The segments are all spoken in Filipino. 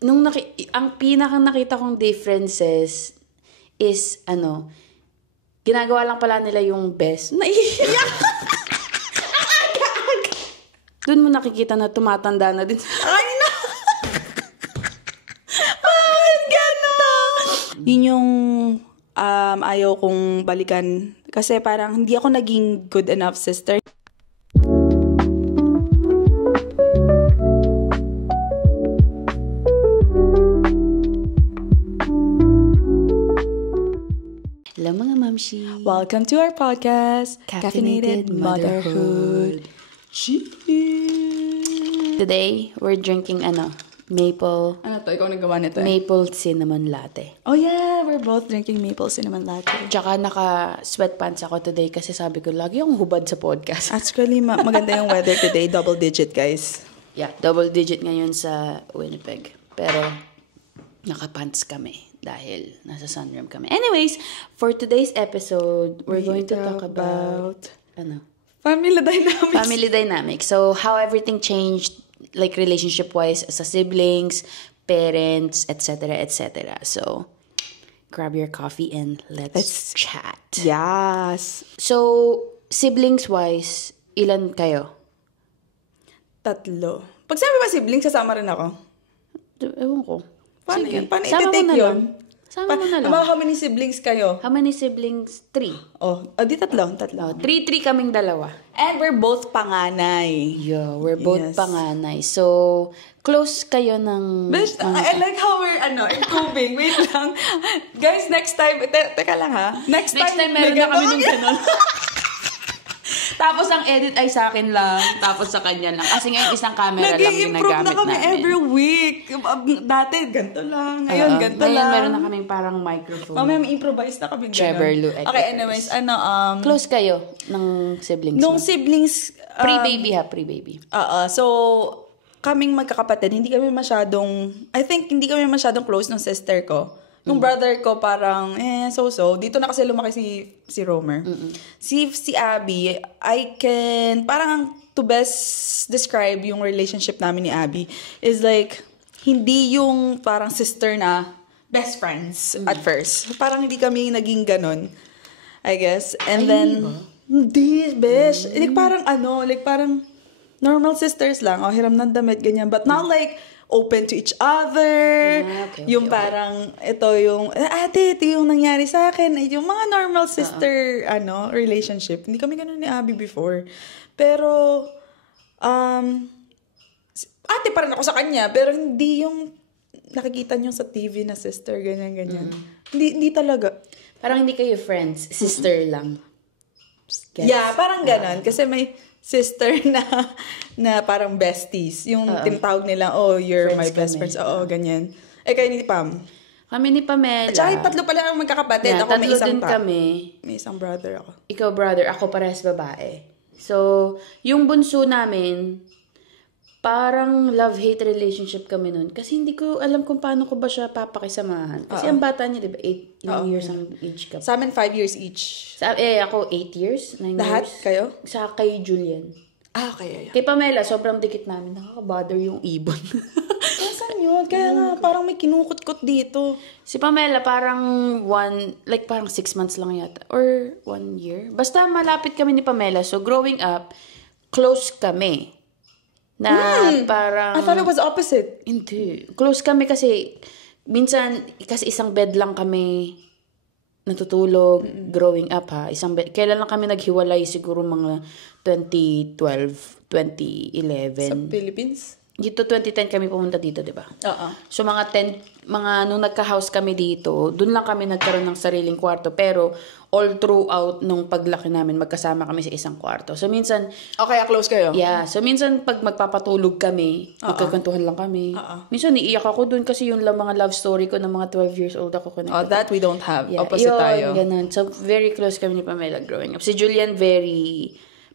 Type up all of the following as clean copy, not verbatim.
ang pinakang nakita kong differences is, ginagawa lang pala nila yung best. Naiiyak! Doon mo nakikita na tumatanda na din. Ay, no! Bakit gano'n? Yun yung ayaw kong balikan. Kasi parang hindi ako naging good enough sister. Hello mga mamshi. Welcome to our podcast, Caffeinated Motherhood. Today, we're drinking maple. Ano to? Ikaw nagawa nito Maple cinnamon latte. Oh yeah, we're both drinking maple cinnamon latte. Tsaka naka-sweatpants ako today kasi sabi ko, lagi akong hubad sa podcast. Actually, maganda yung weather today. Double digit, guys. Yeah, double digit ngayon sa Winnipeg. Pero, naka-pants kami dahil nasa sunroom kami. Anyways, for today's episode, we're going to talk about family dynamics. Family dynamics. So, how everything changed, like relationship-wise, sa siblings, parents, etc., etc. So, grab your coffee and let's chat. Yes. So, siblings-wise, ilan kayo? 3. Pag sabi ba siblings, sasama rin ako. Ewan ko. Paano Sige. yun? Paano Sama mo iti-take na yun? lang. Sama mo na lang. How many siblings kayo? How many siblings? 3. Di 3. 3 kaming dalawa. And we're both panganay. Yeah, we're both Yes. panganay. So, close kayo ng... Bish, I like how we're improving. Wait lang. Guys, next time, teka lang ha. Next time meron na kami ng ganun. Tapos ang edit ay sa akin lang, tapos sa kanya lang. Kasi ngayon isang camera lang yung Nag-i-improve nagamit na kami namin. every week. Dati, ganito lang. Ngayon, ganito lang. Ngayon meron na kaming parang microphone. Mamaya may improvise na kami ganun. Trevor Lou. Okay, anyways, Close kayo ng siblings nung mo? siblings... Pre-baby ha, pre-baby. So, kaming magkakapatid, hindi kami masyadong close ng sister ko. Yung brother ko parang, so-so. Dito na kasi lumaki si Romer. Si Abby, parang to best describe yung relationship namin ni Abby is like, hindi yung parang sister na best friends at first. Parang hindi kami naging ganon, I guess. And then, hindi, besh. Like parang normal sisters lang. Hiram ng damit, ganyan. But not like, open to each other. Okay. Parang, ito yung, ate, ito yung nangyari sa akin. Yung mga normal sister, relationship. Hindi kami ganun ni Abby before. Pero, ate pa rin ako sa kanya. Pero hindi yung nakikita niyo sa TV na sister, ganyan. Hindi talaga. Parang hindi kayo friends, sister lang. Guess. Yeah, parang ganon. Kasi may sister na parang besties. Yung tinatawag nila, you're friends my best friends. Oo, ganyan. Kayo ni Pam? Kami ni Pamela. At saka 3 pala ang magkakapatid. Yeah, ako may isang kami. May isang brother ako. Ikaw brother, ako parehas babae. So, yung bunso namin, parang love-hate relationship kami nun. Kasi hindi ko alam kung paano ko ba siya papakisamahan. Kasi ang bata niya, di ba, 8 years ang age ka. Sa amin, 5 years each. Ako 8 years, 9 Lahat years. kayo? Kay Julian. Okay. Kay Pamela, sobrang dikit namin. Nakaka-bother yung ibon. Nasaan yun? Kaya nga, parang may kinukot-kot dito. Si Pamela, parang parang 6 months lang yata. Or 1 year. Basta malapit kami ni Pamela. So, growing up, close kami. Parang... I thought it was opposite. Hindi. Close kami kasi minsan, kasi isang bed lang kami natutulog growing up ha. Isang bed. Kailan lang kami naghiwalay? Siguro mga 2012, 2011. Sa Philippines? Dito 2010 kami pumunta dito, di ba? Oo. So nung nagka-house kami dito, doon lang kami nagkaroon ng sariling kwarto. Pero all throughout nung paglaki namin, magkasama kami sa isang kwarto. So minsan... Okay, close kayo? Yeah. So minsan pag magpapatulog kami, magkakantuhan lang kami. Minsan iiyak ako doon kasi yung mga love story ko ng mga 12 years old ako. That we don't have. Yeah. Opposite tayo. Ganun. So very close kami ni Pamela growing up. Si Julian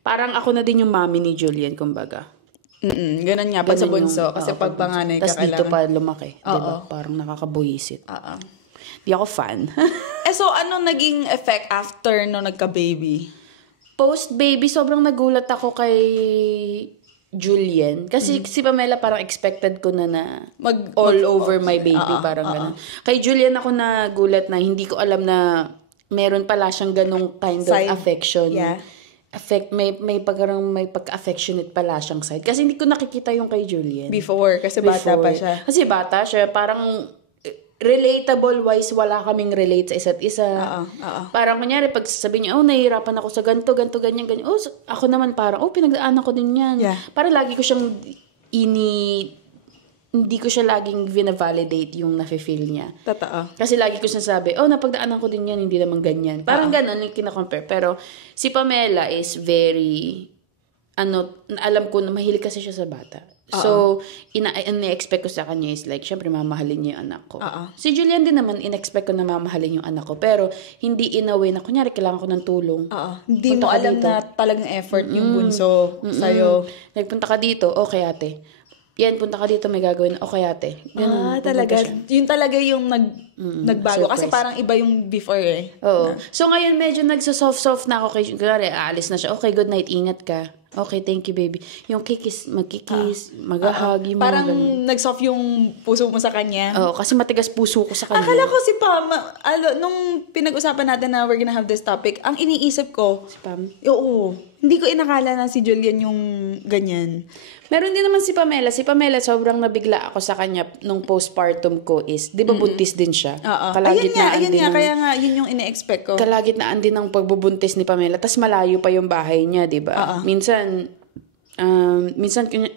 parang ako na din yung mommy ni Julian, kumbaga. Ganun nga, pag sa bunso. Kasi pag panganay ka, kailangan. Tapos dito pa lumaki. Diba? Parang nakakabuhisit. Di ako fan. So ano naging effect after no nagka-baby? Post-baby, sobrang nagulat ako kay Julian. Kasi si Pamela parang expected ko na all over my baby. Parang ganun. Kay Julian ako nagulat na hindi ko alam na meron pala siyang ganung kind of affection. Yeah. May pagka-affectionate pala siyang side. Kasi hindi ko nakikita yung kay Julian. Before, kasi bata pa siya. Kasi bata siya, parang relatable wise, wala kaming relate sa isa't isa. Parang kunyari, pag sabi niya, nahihirapan ako sa ganito, ganyan. Ako naman parang, pinagdaanan ko din yan. Yeah. Parang lagi ko siyang hindi ko siya laging vina-validate yung nafe-feel niya. Totoo. Kasi lagi ko sinasabi, napagdaanan ko din yan, hindi naman ganyan. Parang ganun yung kina-compare. Pero si Pamela is very, alam ko na mahilig kasi siya sa bata. So, ina-expect ko sa kanya is like, syempre mamahalin niya yung anak ko. Si Julian din naman, in-expect ko na mamahalin yung anak ko. Pero, hindi in a way na, kunyari, kailangan ko ng tulong. Hindi mo alam na talagang effort yung bunso sa'yo. Nagpunta ka dito, okay ate. Yan, punta ka dito, may gagawin. Okay ate. Ganun, talaga. Yun talaga yung nagbago. Kasi parang iba yung before Oo. So, ngayon medyo nagsasoft-soft na ako kay, kunwari, aalis na siya. Okay, good night, ingat ka. Okay, thank you, baby. Yung magkikis, mag-hug, yung parang nag-soft yung puso mo sa kanya. Oo, kasi matigas puso ko sa kanya. Akala ko si Pam, nung pinag-usapan natin na we're gonna have this topic, ang iniisip ko, si Pam? Oo. Hindi ko inakala na si Julian yung ganyan. Meron din naman si Pamela. Si Pamela, sobrang nabigla ako sa kanya nung postpartum ko is, di ba buntis din siya? Ayun nga, kaya nga, yun yung ine-expect ko. Kalagitnaan din ng pagbubuntis ni Pamela, tas malayo pa yung bahay niya, di ba? Minsan,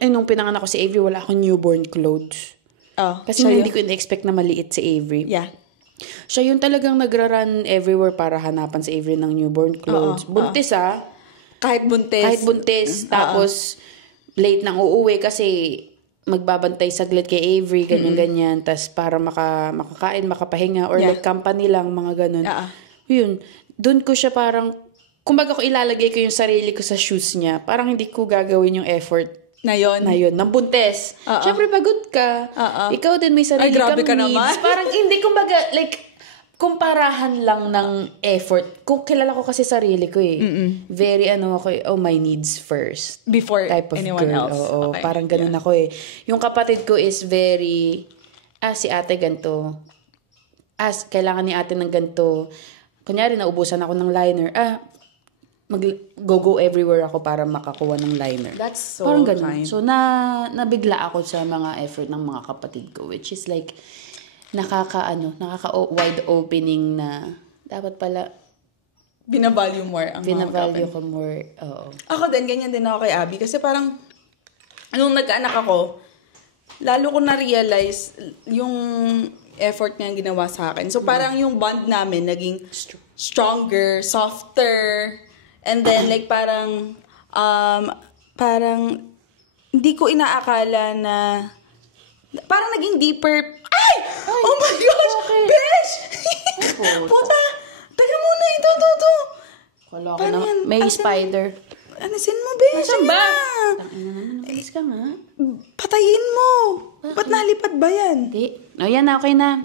nung pinanganak ko si Avery, wala akong newborn clothes. Kasi hindi ko ina-expect na maliit si Avery. Yeah. Siya yung talagang nagra-run everywhere para hanapan si Avery ng newborn clothes. Buntis Kahit buntis. Tapos, late nang uuwi kasi magbabantay saglit kay Avery, ganyan-ganyan. Tapos para makakain, makapahinga, or like company lang, mga ganun. Yun. Doon ko siya parang, kumbaga ko ilalagay ko yung sarili ko sa shoes niya, parang hindi ko gagawin yung effort na yun, ng buntis. Siyempre, pagod ka. Ikaw din may sarili kang ka needs. Naman. Parang hindi, kumbaga, like, kumparahan lang ng effort. Kung kilala ko kasi sarili ko very ako, my needs first. Before type of anyone girl. else. Oo, parang ganun ako Yung kapatid ko is very, si ate ganito. Kailangan ni ate ng ganito. Kunyari, naubusan ako ng liner. Go everywhere ako para makakuha ng liner. That's so parang ganun. fine. So, nabigla ako sa mga effort ng mga kapatid ko, which is like, nakaka-wide opening na dapat pala binavalue more ang binavalue ko more. Oo. Ako din, ganyan din ako kay Abby. Kasi parang, nung nagkaanak ako, lalo ko na-realize yung effort niya ginawa sa akin. So, parang yung bond namin naging stronger, softer, and then, like, parang, hindi ko inaakala na, parang naging deeper. Oh my gosh! Okay. Besh! Puta! Taga muna ito. Kala ko na, may spider. Anasin mo, Besh. Nasaan ba? Alis ka nga. Patayin mo. Ba't nalipad ba yan? Hindi. Yan na, okay na.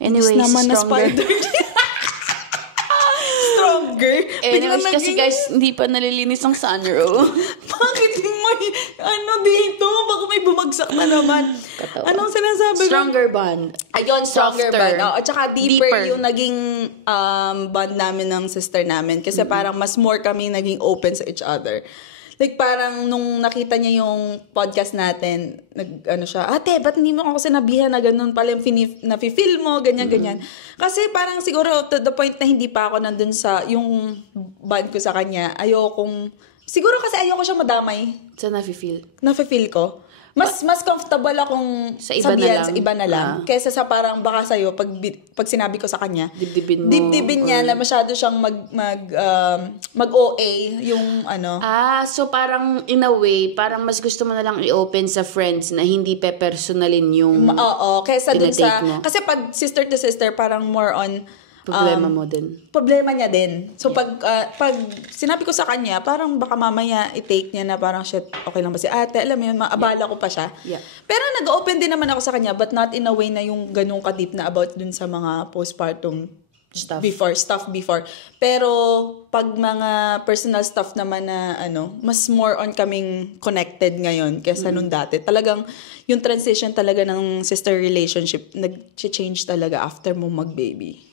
Anyways, naman stronger. Na spider. Stronger? Anyways, kasi guys, hindi pa nalilinis ang sunroom. Bakit may, dito? Baka may bumagsak na naman. Katawa. Anong sinasabi? Stronger bond. Ayun, stronger Softer. bond. At saka deeper yung naging bond namin ng sister namin. Kasi parang mas more kami naging open sa each other. Like parang nung nakita niya yung podcast natin, siya, ate, ba't hindi mo ako sinabihan na ganun pala yung na-feel mo, ganyan. Kasi parang siguro to the point na hindi pa ako nandun sa yung bond ko sa kanya, siguro kasi ayoko siya madamay. Sa nafe-feel? Nafe-feel ko. Mas comfortable akong sa iba sabihan, na lang. Sa iba na lang. Kesa sa parang baka sa'yo, pag sinabi ko sa kanya, dibdibin mo. Dibdibin niya na masyado siyang mag-OA yung so parang in a way, parang mas gusto mo na lang i-open sa friends na hindi pe-personalin yung kesa dun sa, mo. kasi pag sister to sister, parang more on, problema mo din. Problema niya din. So, pag sinabi ko sa kanya, parang baka mamaya i-take niya na parang, shit, okay lang ba si ate? Alam mo yun, maabala ko pa siya. Yeah. Pero nag-open din naman ako sa kanya, but not in a way na yung ganun ka-deep na about dun sa mga postpartum stuff before. Pero pag mga personal stuff naman na mas more on kaming connected ngayon kaysa nung dati. Talagang yung transition talaga ng sister relationship nag-change talaga after mo mag-baby.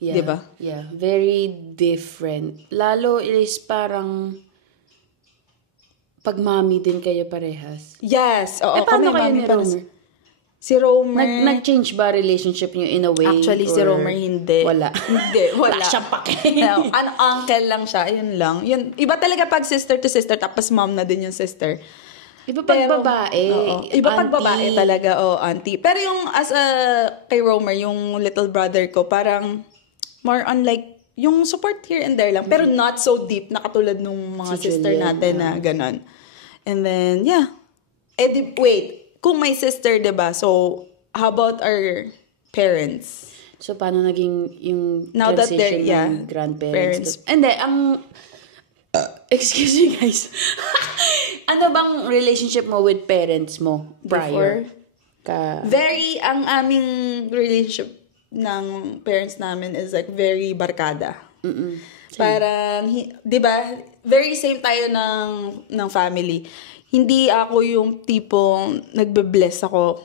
Yeah. Diba? Yeah. Very different. Lalo is parang pag mommy din kayo parehas. Yes. Oo, paano kami kayo mommy ni parehas. Romer? Si Romer... Nag-change ba relationship niyo in a way? Actually, si Romer hindi. Wala. Hindi, wala. Wala siyang pake. Uncle lang siya, yun lang. Yun, iba talaga pag sister to sister, tapos mom na din yung sister. Iba pag babae. Oo. Iba pag babae talaga, auntie. Pero yung kay Romer, yung little brother ko, parang more on like, yung support here and there lang. Pero not so deep na katulad nung mga sister Julian, natin na ganon. And then, yeah. Wait. Kung may sister, diba? So, how about our parents? So, paano naging yung Now that they're, transition ng grandparents? parents. Hindi, excuse me guys. Ano bang relationship mo with parents mo prior? Very, ang aming relationship ng parents namin is like very barkada. Parang, diba? Very same tayo ng family. Hindi ako yung tipong nagbe-bless ako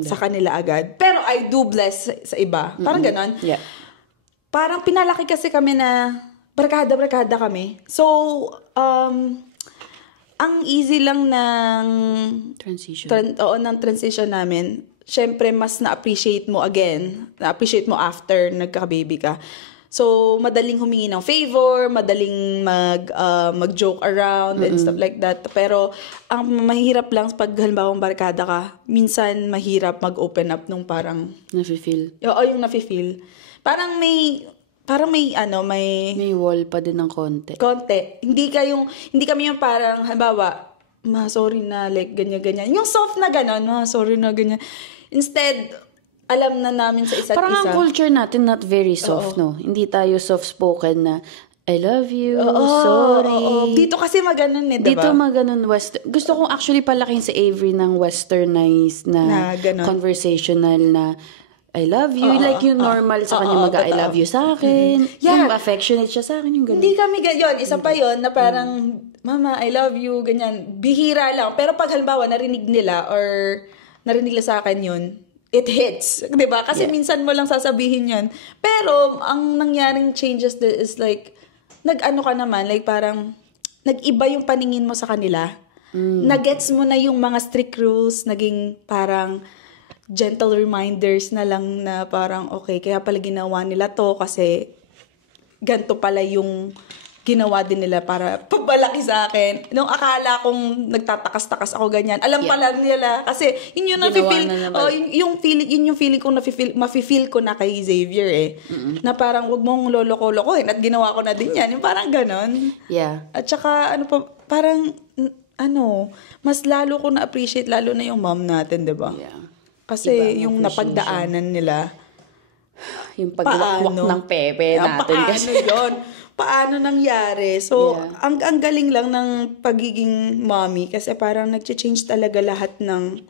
sa kanila agad. Pero I do bless sa iba. Parang ganon. Yeah. Parang pinalaki kasi kami na barkada kami. So, ang easy lang ng Transition. ng transition namin. Syempre, mas na-appreciate mo again. Na-appreciate mo after nagka-baby ka. So, madaling humingi ng favor, madaling mag-joke around and stuff like that. Pero, ang mahirap lang pag halimbawa barkada ka, minsan mahirap mag-open up nung parang... Nafe-feel. Oo, yung nafe-feel. Parang may May wall pa din ng konti. Hindi kami yung parang, halimbawa, sorry na, like, ganyan. Yung soft na gano'n, sorry na, ganyan. Instead, alam na namin sa isa't Parang isa. ang culture natin not very soft, no? Hindi tayo soft-spoken na, I love you, sorry. Dito kasi maganon diba? Dito maganon western. Gusto kong actually palakin si Avery ng westernized na conversational na, I love you. Like yung normal sa kanya I love you sa akin. Yeah. Yung affectionate siya sa akin, yung ganun. Hindi kami ganyan. Isa pa yon na parang, Mama, I love you, ganyan. Bihira lang. Pero pag halimbawa, narinig nila sa akin yun, it hits. Diba? Kasi minsan mo lang sasabihin yun. Pero, ang nangyaring changes is like, nag-ano ka naman, like parang, nag-iba yung paningin mo sa kanila. Nagets mo na yung mga strict rules, naging parang, gentle reminders na lang na parang, okay, kaya pala ginawa nila to kasi ganito pala yung ginawa din nila para pabalaki sa akin. Nung akala kong nagtatakas-takas ako ganyan, alam pala nila kasi yun yung nafe-feel, yung feeling kong mafe-feel ko na kay Xavier na parang wag mong loloko-lokohin at ginawa ko na din yan, yung parang ganon. Yeah. At saka parang mas lalo ko na-appreciate lalo na yung mom natin, 'di ba? Yeah. Kasi yung napagdaanan nila, yung pagwakwak ng pepe natin. Paano yun? Paano nangyari? So, ang galing lang ng pagiging mommy kasi parang nag-change talaga lahat ng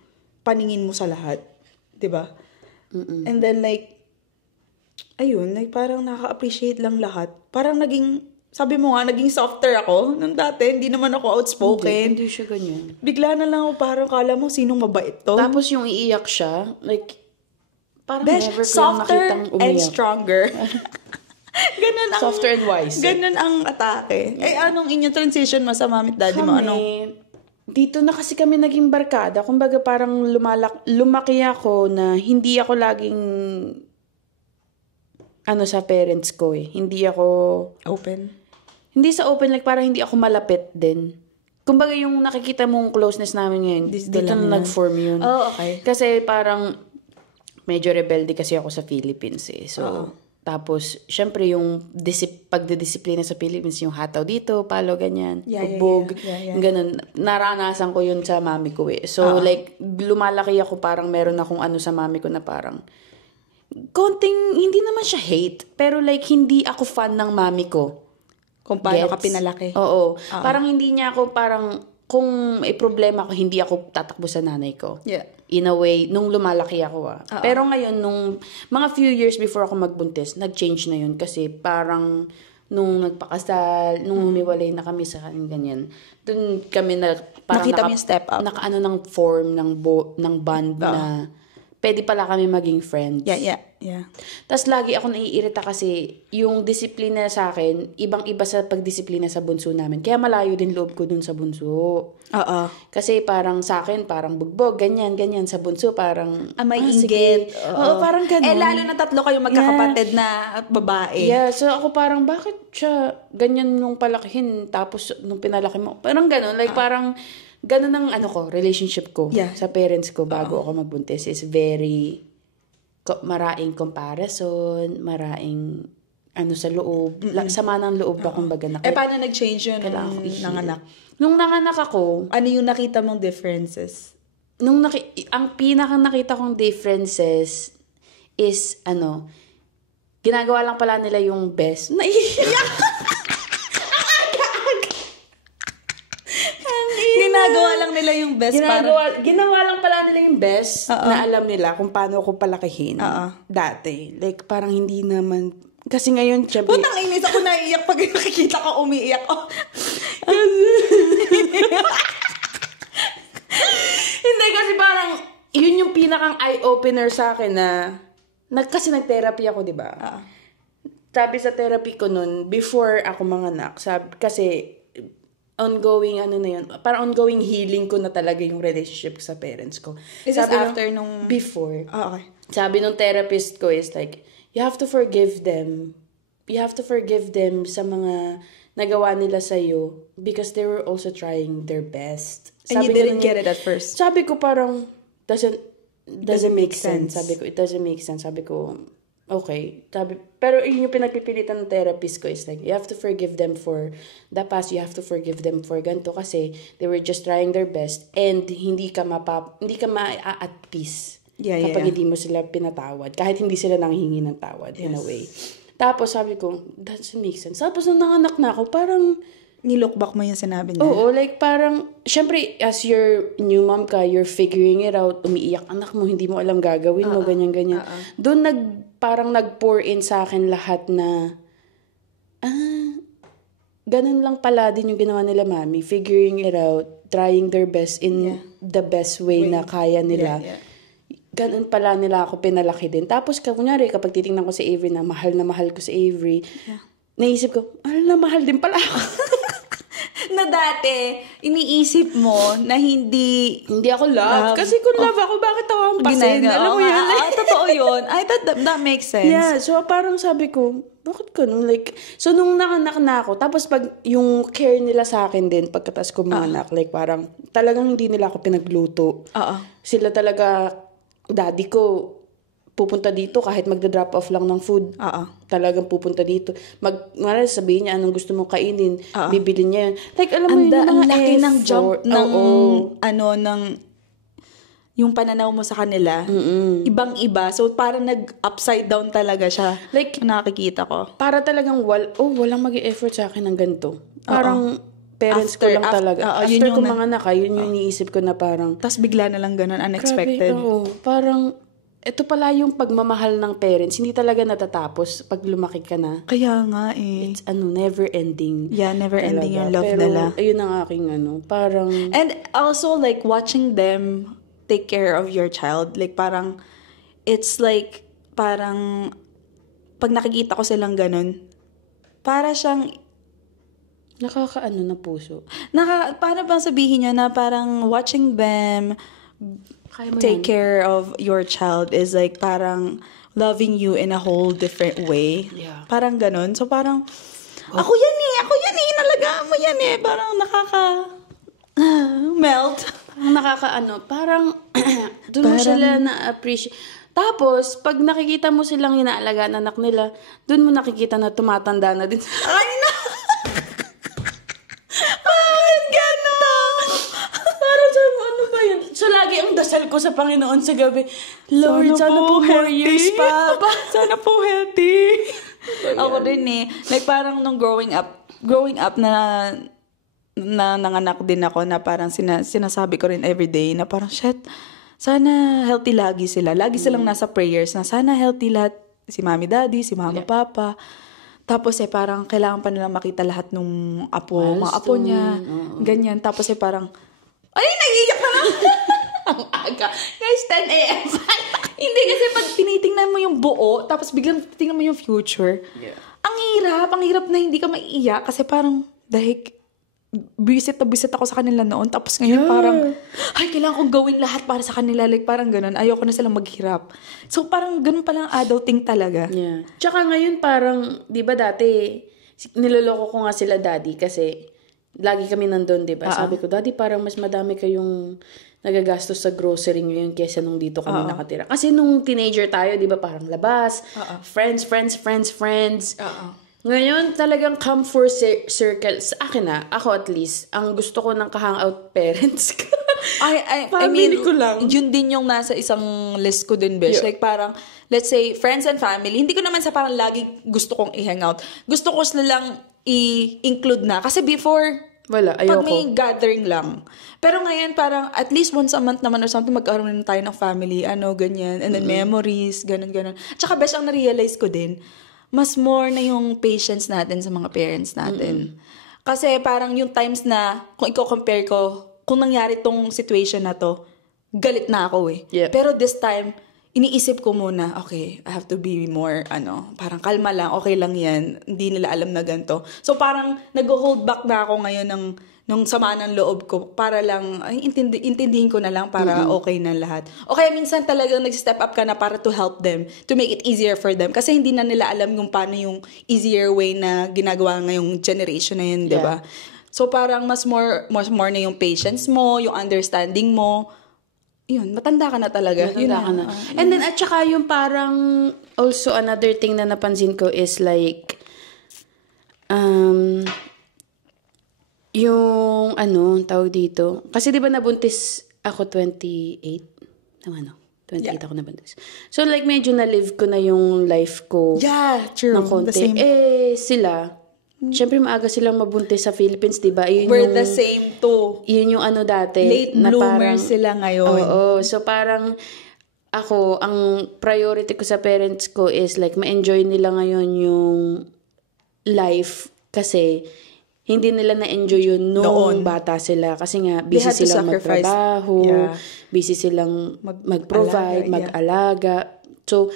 paningin mo sa lahat. Diba? And then like, ayun, like parang naka-appreciate lang lahat. Parang sabi mo nga, naging softer ako. Nung dati, hindi naman ako outspoken. Hindi siya ganyan. Bigla na lang ako parang kala mo, sinong mabait to? Tapos yung iiyak siya, like, parang never ko softer nakitang umiyak. and stronger. Ganun ang... Softer and wise. Ganun ang atake. Anong inyong transition mo sa mami at daddy mo? Dito na kasi kami naging barkada. Kumbaga parang lumaki ako na hindi ako laging sa parents ko Hindi ako... Open? Hindi sa open, like parang hindi ako malapit din. Kumbaga yung nakikita mong closeness namin ngayon, dito na nag-form yun. Oh, okay. Kasi parang medyo rebelde kasi ako sa Philippines So, tapos, syempre yung pagdidisiplina sa Philippines, yung hataw dito, palo, ganyan, bugbog, ganun. Naranasan ko yun sa mami ko So, like, lumalaki ako parang meron akong sa mami ko na parang konting, hindi naman siya hate, pero like, hindi ako fan ng mami ko. Kung paano ka pinalaki. Oo. Parang hindi niya ako kung may problema ko, hindi ako tatakbo sa nanay ko. Yeah. in a way, nung lumalaki ako Pero ngayon, nung mga few years before ako magbuntis, nag-change na yun kasi parang nung nagpakasal, nung humiwalay na kami sa ganyan, dun kami parang nakita mo yung step up. Naka ng form ng bond na pwede pala kami maging friends. Yeah. Tapos lagi ako naiirita kasi yung disiplina sa akin, ibang-iba sa pagdisiplina sa bunso namin. Kaya malayo din loob ko dun sa bunso. Kasi parang sa akin, parang bugbog, ganyan. Sa bunso, parang... may inggit. Oo, parang ganun. Lalo na 3 kayong magkakapatid na babae. Yeah, so ako parang, bakit siya ganyan nung palakihin, tapos nung pinalaki mo? Parang ganun, like parang... Ganun ang relationship ko sa parents ko bago ako magbuntis is very maraing comparison, maraing sa loob, sama ng loob ba kumbaga. Paano nag-change yun nung nanganak? Nung nanganak ako, ano yung nakita mong differences? Ang pinakang nakita kong differences is ginagawa lang pala nila yung best. Naiiyak! Ginagawa lang nila yung best Ginawa lang pala nila yung best na alam nila kung paano ako palakihin dati. Like, parang hindi naman... Kasi ngayon, syempre... Putang inis ako naiiyak pag nakikita ka umiiyak. Hindi, kasi parang yun yung pinakang eye-opener sa akin na... Kasi nag-therapy ako, di ba? Sabi sa therapy ko nun, before ako manganak, kasi... ongoing parang ongoing healing ko na talaga yung relationship sa parents ko. Is this after nung... Before. Okay. Sabi nung therapist ko is like, you have to forgive them. You have to forgive them sa mga nagawa nila sa'yo because they were also trying their best. And you didn't get it at first. Sabi ko parang, doesn't make sense. Sabi ko, it doesn't make sense. Sabi ko, okay. Pero yun yung pinagpipilitan ng therapist ko is like, you have to forgive them for the past, you have to forgive them for ganito kasi they were just trying their best and hindi ka at peace kapag hindi mo sila pinatawad. Kahit hindi sila nanghihingi ng tawad in a way. Tapos sabi ko, doesn't make sense. Tapos nung nanganak na ako, parang... Nilook back mo yung sinabi niya? Oo, like parang, syempre, as your new mom ka, you're figuring it out, umiiyak anak mo, hindi mo alam gagawin mo, ganyan-ganyan. Doon parang nag-pour in sa akin lahat na, ganun lang pala din yung ginawa nila mami, figuring it out, trying their best in the best way na kaya nila. Ganun pala nila ako pinalaki din. Tapos, kunyari, kapag titingnan ko si Avery na mahal ko si Avery, naisip ko, mahal din pala ako. Na dati, iniisip mo na hindi ako love. Kasi kung love ako, bakit ako ang pasin? Alam mo yun? Totoo yun. That makes sense. Yeah, so parang sabi ko, bakit ganun? Like, so nung nanganak na ako, tapos pag yung care nila sa akin din, pagkatas ko manganak, like parang talagang hindi nila ako pinagluto. Sila talaga, daddy ko, pupunta dito kahit magda-drop off lang ng food. Talagang pupunta dito. Sabihin niya anong gusto mong kainin, bibili niya yun. Like, alam mo yun, ang laki ng jump ng yung pananaw mo sa kanila. Ibang-iba. So, parang nag-upside down talaga siya. Like, nakikita ko. Para talagang, walang mag-e-effort sa akin ng ganito. Parang, parents ko lang talaga. After ko mga anak, yun yung iniisip ko na parang... Tapos bigla na lang ganun, unexpected. Grabe, parang... Ito pala yung pagmamahal ng parents, hindi talaga natatapos pag lumaki ka na. Kaya nga eh. It's never ending. Yeah, never talaga. ending yung love pero, nila. Ayun ang aking parang... And also like watching them take care of your child, like parang, it's like, parang, pag nakikita ko silang ganun, para siyang... Nakakaano na puso. Para bang sabihin niya na parang watching them... take care of your child is like parang loving you in a whole different way. Yeah. Parang ganun. So parang, ako yan eh, nalagaan mo yan eh. Parang melt. Parang doon mo sila na-appreciate. Tapos, pag nakikita mo silang inaalagaan anak nila, doon mo nakikita na tumatanda na din. Ay na! Bakit gano'n? Parang ano ba yun? So, lagi ang dasal ko sa Panginoon sa gabi, Lord, sana po more years pa. Sana po healthy. Ako din eh. Like parang nung growing up na nanganak din ako na parang sinasabi ko rin everyday na parang, shit, sana healthy lagi sila. Lagi silang nasa prayers na sana healthy lahat. Si Mami Daddy, si Mama Papa. Tapos parang kailangan pa nila makita lahat nung mga apo niya. Ganyan. Tapos parang, ay, nag-iiyak na lang. Ang aga. Guys, 10 a.m. Hindi kasi pag tinitingnan mo yung buo, tapos biglang tingnan mo yung future. Yeah. Ang hirap na hindi ka maiiyak kasi parang, dahil bisit ako sa kanila noon. Tapos ngayon parang, ay, kailangan kong gawin lahat para sa kanila. Like parang ganun. Ayoko na silang maghirap. So parang ganun palang adulting talaga. Yeah. Tsaka ngayon parang, di ba dati, niloloko ko nga sila daddy kasi lagi kami nandun, di ba? Sabi ko, daddy, parang mas madami kayong nagagastos sa grocery ngayon kesa nung dito kami nakatira. Kasi nung teenager tayo, di ba, parang labas, friends. Ngayon, talagang come for circle. Sa akin ako at least, ang gusto ko ng ka-hangout parents ko. I mean, ko lang. Yun din yung nasa isang list ko din, Besh. Yeah. Like parang, let's say, friends and family. Hindi ko naman sa parang lagi gusto kong i-hangout. Gusto ko sila lang i-include na. Kasi before, wala, ayoko. Pag may gathering lang. Pero ngayon, parang at least once a month naman or something, magkaroon na tayo ng family, ganyan. And then memories, ganun. Tsaka, Besh, ang na-realize ko din, mas more na yung patience natin sa mga parents natin. Kasi parang yung times na, kung i-compare ko, kung nangyari tong situation na to, galit na ako eh. Yeah. Pero this time, iniisip ko muna, okay, I have to be more, parang kalma lang, okay lang yan. Hindi nila alam na ganito. So parang nag-hold back na ako ngayon nung sama ng loob ko para lang, intindihin ko na lang para okay na lahat. O kaya minsan talagang nag-step up ka na para to help them, to make it easier for them. Kasi hindi na nila alam kung paano yung easier way na ginagawa ngayong generation na yun, di ba? So parang mas more na yung patience mo, yung understanding mo. Yun, matanda ka na talaga. Matanda ka na. And then, at saka yung parang, also another thing na napansin ko is like, yung, tawag dito. Kasi di ba nabuntis ako 28? 28 ako nabuntis. So like, medyo na-live ko na yung life ko. Yeah, true. Ng konti. Sila, syempre maaga silang mabuntis sa Philippines, di ba? We're the same too. Yun yung dati. Late bloomer sila ngayon. Oo. So parang, ako, ang priority ko sa parents ko is like, ma-enjoy nila ngayon yung life kasi hindi nila na-enjoy yun noong bata sila. Kasi nga, busy silang magtrabaho, busy silang mag-provide, mag-alaga. So,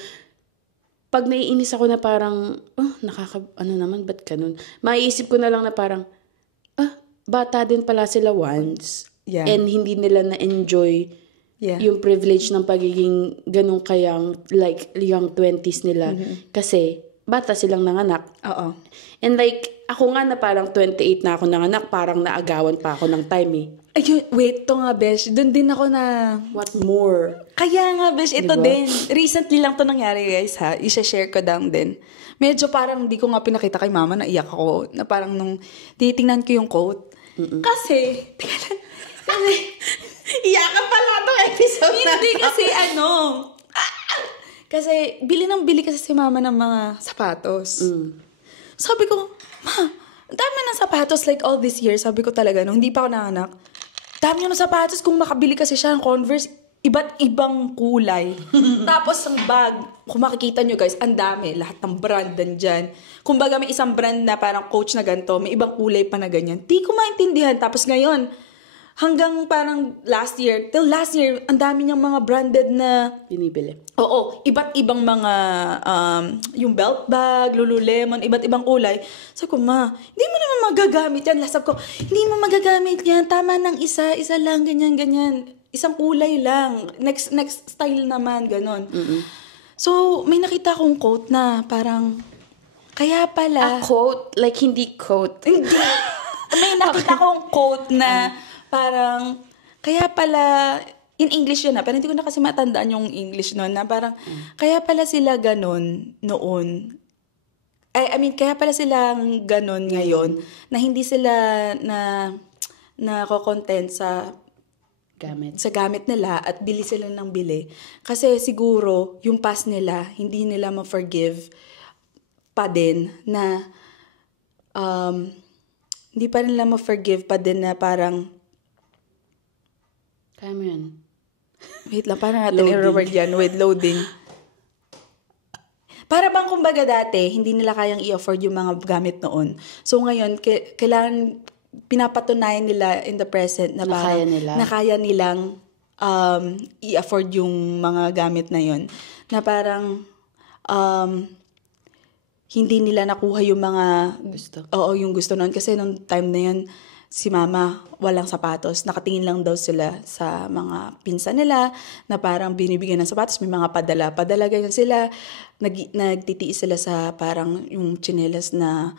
pag naiinis ako na parang, ba't ganun? Maiisip ko na lang na parang, bata din pala sila once. Yeah. And hindi nila na-enjoy yung privilege ng pagiging ganun kayang, like, young 20s nila. Kasi, bata silang nanganak. Oo. And like, ako nga na parang 28 na ako nanganak, parang naagawan pa ako ng time eh. Ayun, wait, to nga, Besh. Doon din ako na... What more? Kaya nga, Besh, ito din. Recently lang to nangyari, guys, ha? Isa-share ko down din. Medyo parang di ko nga pinakita kay mama, naiyak ako. Na parang nung titingnan ko yung quote. Kasi, iyakan pala itong episode na. Hindi kasi kasi bili kasi si mama ng mga sapatos. Sabi ko, ma, dami ng sapatos like all this year. Sabi ko talaga, nung hindi pa ako nanganak, dami ng sapatos. Kung makabili kasi siya ng Converse, iba't ibang kulay. Tapos ang bag, kung makikita nyo guys, ang dami. Lahat ng brand nandyan. Kumbaga may isang brand na parang Coach na ganito, may ibang kulay pa na ganyan. Di ko maintindihan. Tapos ngayon, hanggang parang till last year, ang dami niyang mga branded na binibili. Oo, iba't ibang mga, yung belt bag, Lululemon, iba't ibang kulay. Sabi ko, ma, hindi mo naman magagamit yan. Sabi ko, hindi mo magagamit yan. Tama ng isa lang, ganyan. Isang kulay lang. Next style naman, ganon. So, may nakita akong quote na parang, kaya pala... A quote? Like, hindi quote? Hindi. May nakita akong quote na parang, kaya pala, in English yun pero hindi ko na kasi matandaan yung English noon, na parang, kaya pala sila ganon noon. I mean, kaya pala sila ganon ngayon, na hindi sila na-content sa gamit nila at bili sila ng bili. Kasi siguro, yung past nila, hindi nila ma-forgive pa din na, hindi pa nila ma-forgive pa din na parang, kaya mo yan. Wait lang, paano natin i-reward yan with loading? Para bang kumbaga dati, hindi nila kayang i-afford yung mga gamit noon. So ngayon, kailangan pinapatunayan nila in the present na parang na kaya nilang i-afford yung mga gamit na yun. Na parang hindi nila nakuha yung mga gusto. Oo, yung gusto noon. Kasi nung time na yun, si mama walang sapatos. Nakatingin lang daw sila sa mga pinsan nila na parang binibigyan ng sapatos. May mga padala. Padala ganyan sila. Nagtitiis sila sa parang yung tsinelas na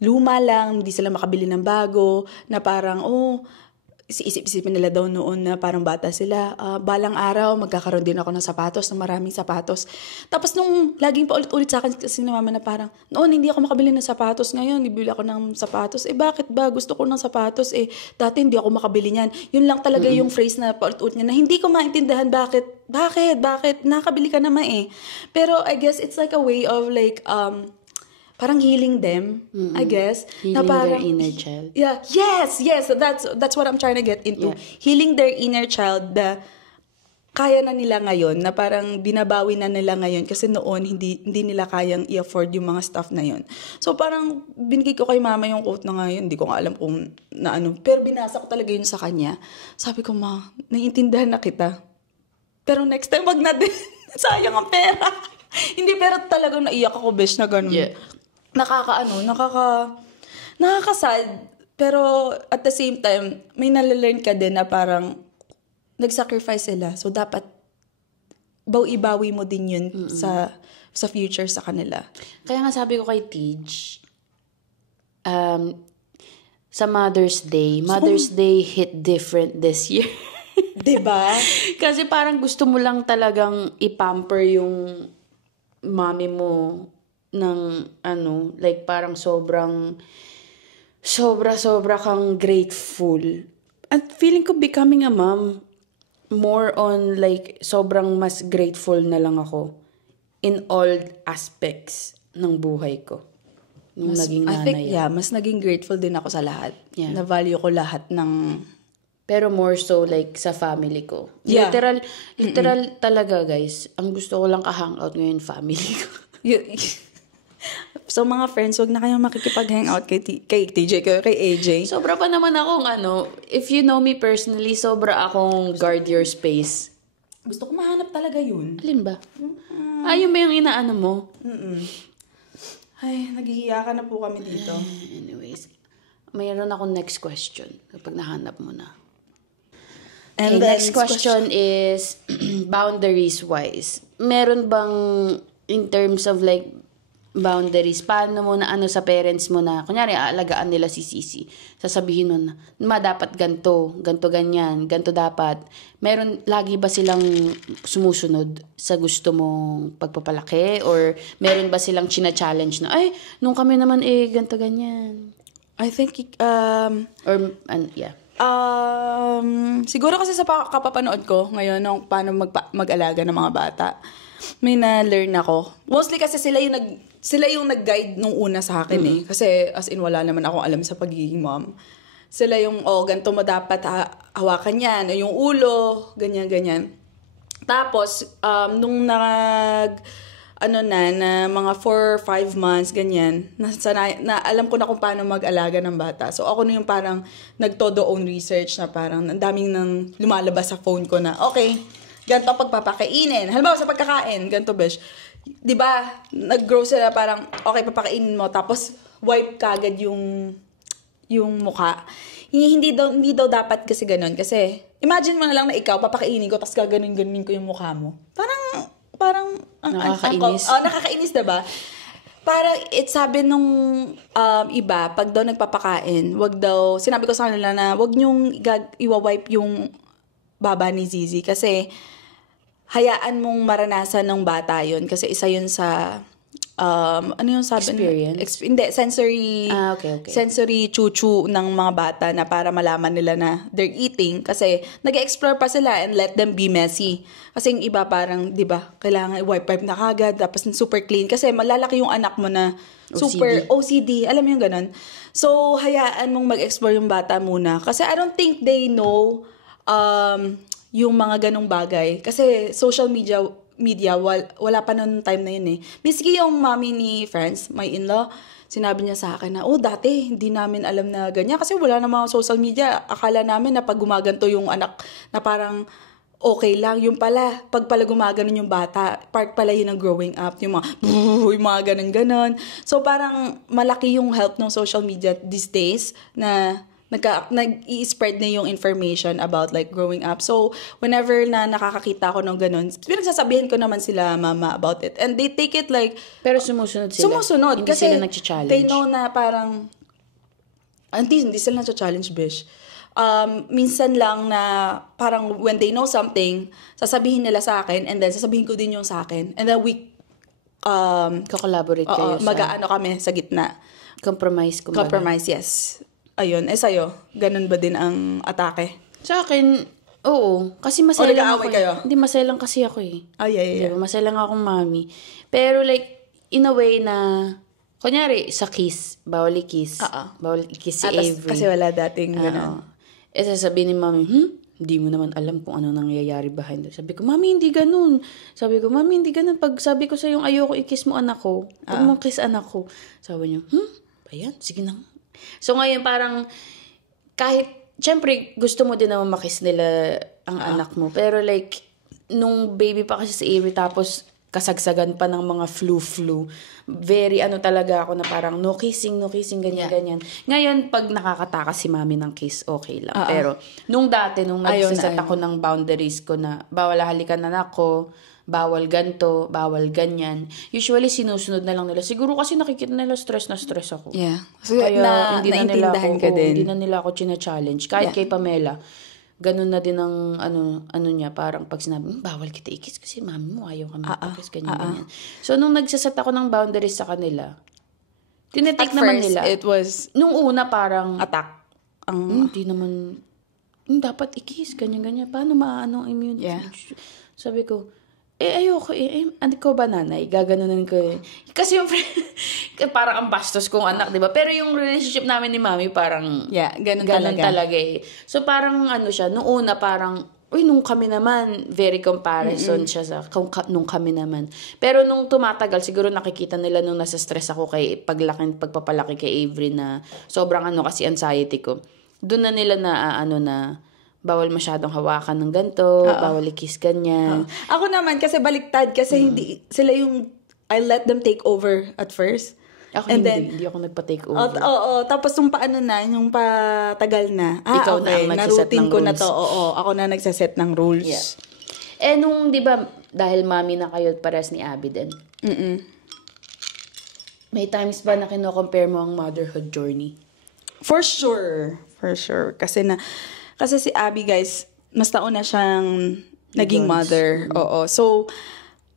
luma lang. Hindi sila makabili ng bago. Na parang, isip-isipin nila daw noon na parang bata sila, balang araw, magkakaroon din ako ng sapatos, ng maraming sapatos. Tapos nung laging paulit-ulit sa akin kasi ni mama na parang, noon hindi ako makabili ng sapatos, ngayon bibili ako ng sapatos. Bakit ba? Gusto ko ng sapatos. Dati hindi ako makabili niyan. Yun lang talaga yung phrase na paulit-ulit niya na hindi ko maintindihan bakit? Nakabili ka naman Pero I guess it's like a way of like, parang healing them, I guess. Healing na parang, their inner child. Yeah, yes, that's what I'm trying to get into. Yeah. Healing their inner child na kaya na nila ngayon, na parang binabawi na nila ngayon kasi noon hindi nila kayang i-afford yung mga stuff na yun. So parang binigay ko kay mama yung quote na ngayon, hindi ko nga alam kung na ano, pero binasa ko talaga yun sa kanya. Sabi ko, ma, naiintindihan na kita. Pero next time, wag na din. Sayang ang pera. Hindi, pero talagang naiyak ako, besh, na ganun. Yeah. Nakaka-sad. Pero at the same time, may nalalearn ka din na parang nag-sacrifice sila. So dapat ibawi mo din yun sa future sa kanila. Kaya nga sabi ko kay Tej, sa Mother's Day hit different this year. Diba? Kasi parang gusto mo lang talagang ipamper yung mommy mo ng like parang sobra kang grateful. At feeling ko becoming a mom, more on like sobrang mas grateful na lang ako in all aspects ng buhay ko. Nung naging nanay. I think, mas naging grateful din ako sa lahat. Yeah. Na-value ko lahat ng... Pero more so like sa family ko. Yeah. Literal talaga, guys. Ang gusto ko lang ka-hangout ngayon, family ko. So mga friends, wag na kayong makikipag-hangout kay TJ, kay AJ. Sobra pa naman akong if you know me personally, sobra akong guard your space. Gusto ko mahanap talaga yun. Alin ba? Yun ba yung inaano mo? Ay, naghihiyakan na po kami dito. Anyways, mayroon akong next question kapag nahanap mo na. And okay, next question is boundaries-wise. Meron bang in terms of like boundaries, paano mo na sa parents mo na, kunyari, aalagaan nila si Sisi. Sasabihin mo na, dapat ganto, ganyan, ganto dapat. Meron, lagi ba silang sumusunod sa gusto mong pagpapalaki? Or meron ba silang china-challenge na, nung kami naman ganto, ganyan? I think, yeah. Siguro kasi sa kapapanood ko ngayon nung paano mag-alaga ng mga bata, may na-learn ako. Mostly kasi sila yung nag-guide nung una sa akin Kasi as in wala naman akong alam sa pagiging mom. Sila yung, ganito mo dapat hawakan yan, yung ulo, ganyan. Tapos, nung na mga 4 or 5 months, ganyan, na alam ko na kung paano mag-alaga ng bata. So, ako na yung parang nag-todo own research na parang ang daming nang lumalabas sa phone ko na, okay, ganito pagpapakainin. Halimbawa sa pagkakain, ganito besh. 'Di ba? Nag-grow sila parang okay papakainin mo tapos wipe kagad yung mukha. Hindi daw dapat kasi ganoon kasi imagine mo na lang na ikaw papakainin ko tapos gaganon-ganon ko yung mukha mo. Parang nakakainis. Nakakainis 'di ba? Para sabi nung iba, pag daw nagpapakain, sinabi ko sa kanila na wag niyong iwa-wipe yung baba ni Zizi kasi hayaan mong maranasan ng bata yun kasi isa yun sa ano yung sabi? Experience? Hindi, sensory okay. sensory chuchu ng mga bata na para malaman nila na they're eating kasi nag-explore pa sila and let them be messy. Kasi yung iba parang, di ba, kailangan wipe na kagad tapos super clean kasi malalaki yung anak mo na super OCD. Alam mo yung ganun? So, hayaan mong mag-explore yung bata muna kasi I don't think they know yung mga ganong bagay. Kasi social media wala pa noong time na yun eh. Miski yung mommy ni Franz, my in-law, sinabi niya sa akin na, dati, hindi namin alam na ganyan. Kasi wala na mga social media. Akala namin na pag gumaganto yung anak, na parang okay lang. Yung pala, pag pala gumaganon yung bata, part pala yun ng growing up. Yung mga ganon-ganon. So, parang malaki yung help ng social media these days na nag-i-spread na yung information about like growing up. So, whenever na nakakakita ko ng ganun, pinagsasabihin ko naman sila mama about it. And they take it like... Pero sumusunod sila. Sumusunod. Hindi kasi sila nag-challenge. They know na parang... Hindi sila nag-challenge, bish. Minsan lang na parang when they know something, sasabihin nila sa akin and then sasabihin ko din yung sa akin. And then we... Kakolaborate kayo mag-aano kami sa gitna. Compromise, kumbaga. Compromise, yes. Ayun, sa'yo, ganun ba din ang atake? Sa akin, oo. Kasi masaya lang ako. Kayo? Hindi, masaya lang kasi ako eh. Yeah. Diba? Masaya lang akong mami. Pero like, in a way na, kunyari, sa kiss, bawal i-kiss. Bawal i-kiss si Avery. Kasi wala dating ganun. Sasabihin ni mami, hindi mo naman alam kung ano nangyayari behind it. Sabi ko, mami, hindi ganun. Pag sabi ko sa yung ayoko i-kiss mo anak ko, huwag mo kiss anak ko. Sabi niya, ayan, sige na. So, ngayon parang, kahit, syempre, gusto mo din naman makiss nila ang anak mo. Pero like, nung baby pa kasi si Avery, tapos kasagsagan pa ng mga flu. Very talaga ako na parang no kissing, ganyan. Ngayon, pag nakakatakas si mami ng kiss, okay lang. Pero, nung dati, nung nagsiset ako ng boundaries ko na, bawal halikan anak ko, bawal ganto, bawal ganyan. Usually, sinusunod na lang nila. Siguro kasi nakikita nila stress na stress ako. Yeah. So, kaya hindi na nila ako, ka din. Hindi na nila ako china-challenge. Kahit kay Pamela, ganun na din ang ano niya, parang pag sinabi, bawal kita i-kiss kasi mami mo, ayaw kami i-kiss, ganyan. So, nung nagsaset ako ng boundaries sa kanila, tinetake naman nila. It was... Nung una, parang... Attack. Hindi naman... dapat i-kiss, ganyan. Paano maano immune? Yeah. Sabi ko, ayoko ano ko ba nanay? Gaganunan ko eh. Kasi yung parang ang bastos kong anak, di ba? Pero yung relationship namin ni mami parang ganun talaga eh. So parang siya, nung una parang, nung kami naman, very comparison siya sa nung kami naman. Pero nung tumatagal, siguro nakikita nila nung nasa stress ako kay pagpapalaki kay Avery na sobrang kasi anxiety ko. Doon na nila na bawal masyadong hawakan ng ganito, bawal i-kiss ganyan. Ako naman, kasi baliktad, kasi hindi, sila yung, I let them take over at first. Ako hindi ako nagpa-take over. Tapos yung yung patagal na. Ikaw na ang nagsaset ng rules. Na to, ako na nagsaset ng rules. Yeah. Nung, di ba, dahil mami na kayo pares ni Abby din. May times ba na kino-compare mo ang motherhood journey? For sure. Kasi si Abby, guys, mas nauna siyang naging mother. Oo. So,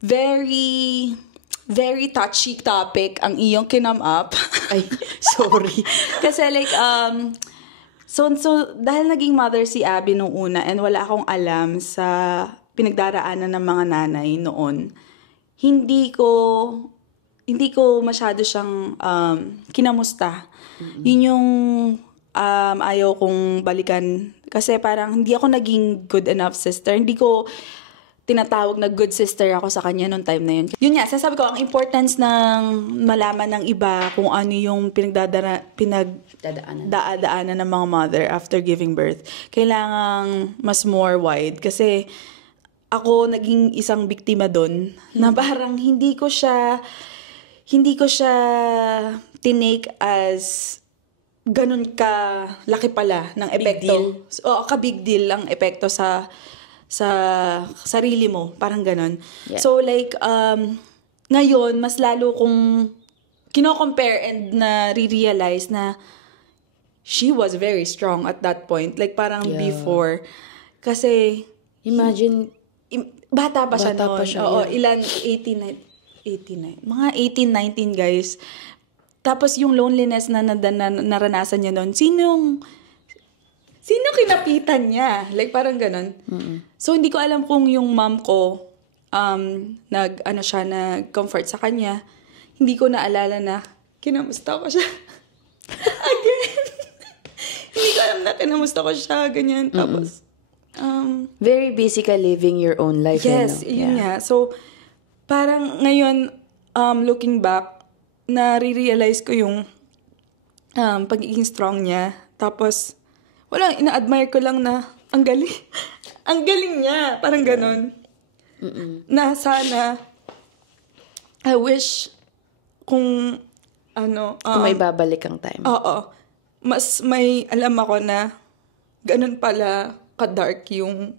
very, very touchy topic ang iyong kinam-up. Ay, sorry. Kasi like, so, dahil naging mother si Abby nung una and wala akong alam sa pinagdaraanan ng mga nanay noon, hindi ko masyado siyang kinamusta. Yun yung ayaw kong balikan. Kasi parang hindi ako naging good enough sister. Hindi ko tinatawag na good sister ako sa kanya noong time na yun. Yun nga, sasabi ko, ang importance ng malaman ng iba kung ano yung pinagdaanan ng mga mother after giving birth. Kailangang mas more wide. Kasi ako naging isang biktima doon na parang hindi ko siya tinake as ganun ka laki pala ng epekto. Big deal ang epekto sa sarili mo, parang ganun. Yeah. So like ngayon mas lalo kong kino-compare and na re-realize na she was very strong at that point, like parang before. Kasi imagine bata pa siya noon. Oo, ilan 89. Mga 18, 19 guys. Tapos yung loneliness na naranasan niya noon, sino kinapitan niya? Like parang ganun. So hindi ko alam kung yung mom ko nag-comfort sa kanya. Hindi ko naalala na kinamusta ko siya. Again. Hindi ko alam na kinamusta ko siya, ganyan. Tapos Very busy ka living your own life. Yes, yun nga. So, parang ngayon, looking back, nare-realize ko yung pagiging strong niya. Tapos, ina-admire ko lang na ang galing. Ang galing niya. Parang ganon. Na sana, I wish kung kung may babalik ang time. Oo. Mas may alam ako na ganun pala ka-dark yung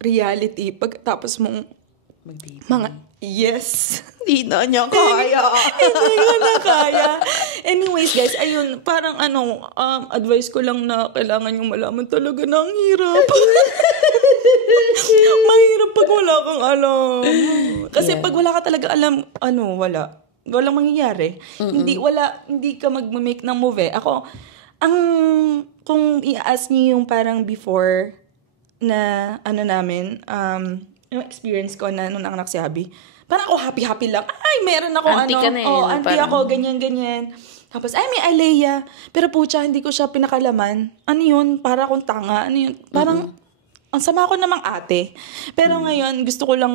reality pagkatapos mong yes. Hindi na niya kaya. Hindi ko na kaya. Anyways, guys, ayun, parang advice ko lang na kailangan yung malaman talaga na ang hirap. Mahirap pag wala kang alam. Kasi pag wala ka talaga alam, walang mangyayari. Hindi ka mag-make ng move. Ako, kung i-ask niyo yung parang before na namin, yung experience ko na nung nanganak si Abby, parang ako happy-happy lang. Ay, meron ako auntie ka na yun, auntie parang... ako, ganyan-ganyan. Tapos, ay, may Alea. Pero pucha, hindi ko siya pinakalaman. Ano yun? Para akong tanga. Ano yun? Parang, ang sama ko namang ate. Pero ngayon, gusto ko lang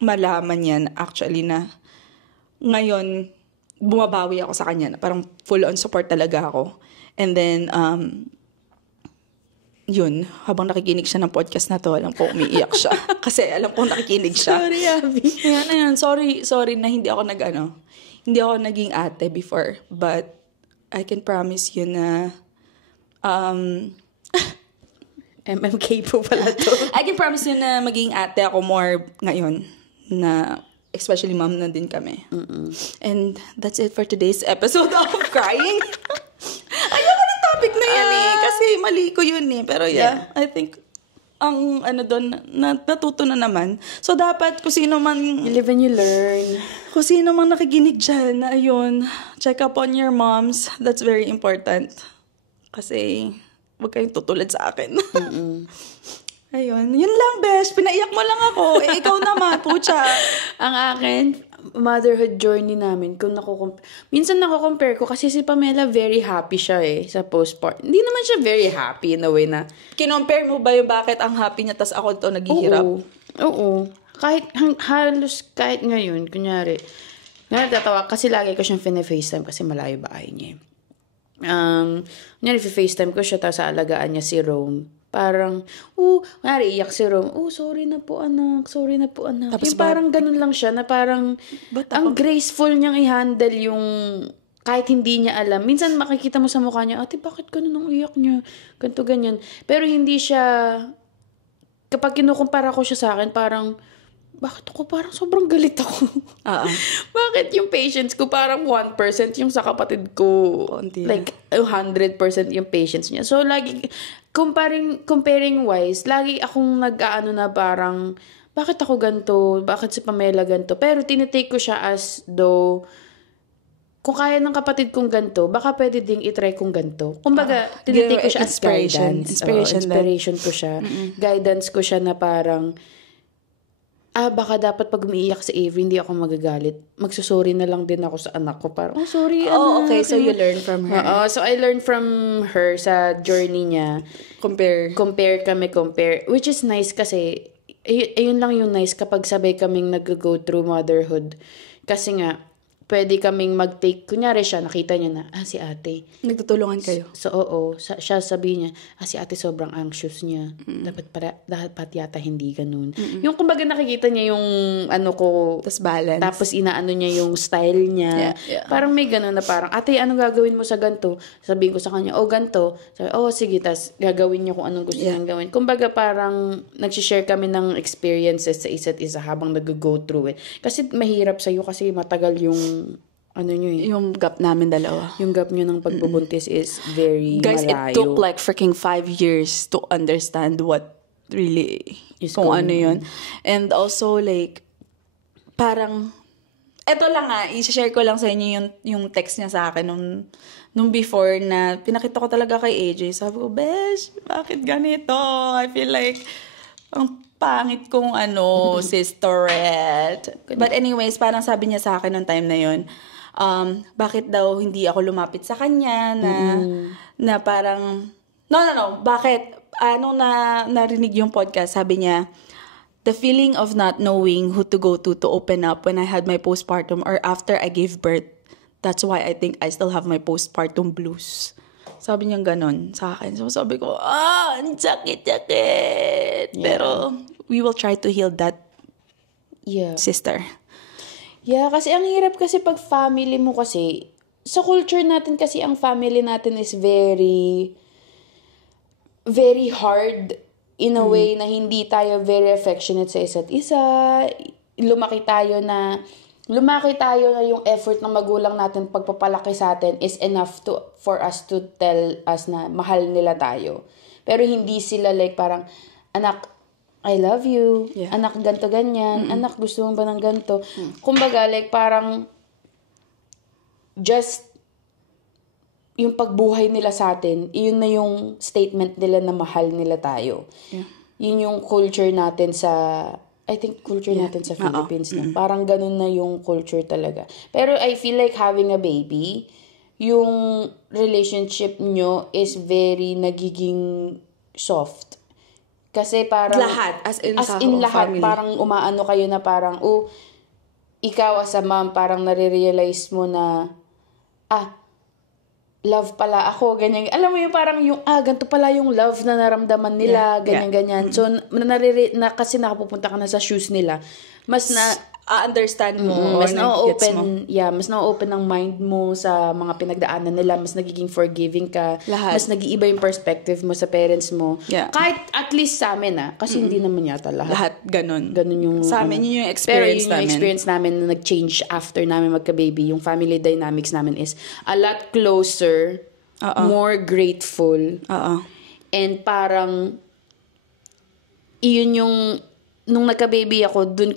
malaman yan, actually, na ngayon, bumabawi ako sa kanya. Parang full-on support talaga ako. And then, yun, habang nakikinig siya ng podcast na to, alam ko umiiyak siya. Kasi alam ko nakikinig siya. Sorry, Abby. Ayan, sorry na hindi ako hindi ako naging ate before. But, I can promise you na, MMK po pala to. I can promise you na maging ate ako more ngayon. Na, especially mom na din kami. And that's it for today's episode of Crying. Ayoko ng topic na yan kasi mali ko yun Pero yeah, I think ang doon, natuto na naman. So dapat kung sino man... You live and you learn. Kung sino man nakikinig dyan, na ayun, check up on your moms. That's very important. Kasi huwag kayong tutulad sa akin. Ayun. Yun lang, besh. Pinaiyak mo lang ako. Ikaw naman, pucha. Ang akin, motherhood journey namin, minsan nako-compare ko kasi si Pamela very happy siya sa postpartum. Hindi naman siya very happy in a way na... Kinompare mo ba yung bakit ang happy niya tas ako ito naghihirap? Oo. Halos kahit ngayon, kunyari, natatawa kasi lagi ko siyang fine-FaceTime kasi malayo bahay niya. Kunyari, FaceTime ko siya tapos aalagaan niya si Rome. Parang, iyak si Rome. Sorry na po anak. Tapos yung parang ganun lang siya na parang, ang graceful niyang i-handle yung, kahit hindi niya alam. Minsan makikita mo sa mukha niya, ate, bakit ganun ang iyak niya? Ganto ganyan. Pero hindi siya, kapag kinukumpara ko siya sa akin, parang, bakit ako parang sobrang galit ako? Bakit yung patience ko parang 1% yung sa kapatid ko? Like, 100% yung patience niya. So, lagi, comparing wise, lagi akong nag-aano na parang, bakit ako ganito? Bakit si Pamela ganito? Pero tinitake ko siya as though, kung kaya ng kapatid kong ganito, baka pwede ding itry kong ganito. Kumbaga, tinitake ko siya as guidance. Inspiration ko siya. Guidance ko siya na parang, baka dapat pag umiiyak si Avery, hindi ako magagalit. Magsusorry na lang din ako sa anak ko. Parang, sorry, anak. Okay. So, you learn from her. So, I learned from her sa journey niya. Compare. Which is nice kasi, ayun lang yung nice kapag sabay kaming nag-go through motherhood. Kasi nga, pwede kaming mag-take, kunyari siya, nakita niya na, si ate. Nagtutulungan kayo. So, siya sabihin niya, si ate sobrang anxious niya. Dapat yata hindi ganun. Yung kumbaga nakikita niya yung ko. Tapos balance. Tapos inaano niya yung style niya. Yeah. Parang may ganun na parang, ate, anong gagawin mo sa ganito? Sabihin ko sa kanya, ganito. Sabi, sige, tas gagawin niya kung anong gusto niyang gawin. Kumbaga parang nagsishare kami ng experiences sa isa't isa habang nag-go through it. Kasi mahirap sa'yo kasi matagal yung yung gap namin dalawa. Yung gap nyo ng pagbubuntis is very Guys, malayo. It took like freaking 5 years to understand what really is kung ano yun. And also like, parang, eto lang i-share ko lang sa inyo yung text niya sa akin nung before na pinakita ko talaga kay AJ. Sabi ko, besh, bakit ganito? I feel like, ang pangit kong sisterette. But anyways, parang sabi niya sa akin nung time na yun, bakit daw hindi ako lumapit sa kanya na parang, no, bakit narinig yung podcast, sabi niya, the feeling of not knowing who to go to open up when I had my postpartum or after I gave birth, that's why I think I still have my postpartum blues. Sabi niya ganon sa akin. So sabi ko, ang sakit-sakit. Yeah. Pero we will try to heal that, sister. Yeah, kasi ang hirap kasi pag family mo kasi, sa culture natin kasi ang family natin is very, very hard in a way na hindi tayo very affectionate sa isa't isa. Lumaki tayo na yung effort ng magulang natin pagpapalaki sa atin is enough for us to tell us na mahal nila tayo. Pero hindi sila like parang, anak, I love you. Yeah. Anak, ganto ganyan. Anak, gusto mo ba ng ganto? Kumbaga, like parang just yung pagbuhay nila sa atin, yun na yung statement nila na mahal nila tayo. Yeah. Yun yung culture natin I think culture natin sa Philippines na. Parang ganun na yung culture talaga. Pero I feel like having a baby, yung relationship nyo is very nagiging soft. Kasi parang lahat, as in lahat, family. parang umaano kayo na parang, ikaw as a mom, parang nare-realize mo na, love pala ako, ganyan. Alam mo yung parang yung, ganito pala yung love na naramdaman nila, ganyan-ganyan. So, kasi nakapupunta ka na sa shoes nila, mas understand mo, mas na-open, mas na-open ang mind mo sa mga pinagdaanan nila, mas nagiging forgiving ka, mas nag-iiba yung perspective mo sa parents mo. Yeah. Kahit at least sa amin kasi hindi naman yata lahat. Lahat ganun. Ganun yung sa amin yun yung experience pero yun yung experience namin na nag-change after namin magka-baby. Yung family dynamics namin is a lot closer, more grateful. And parang iyon yung nung nagka-baby ako, dun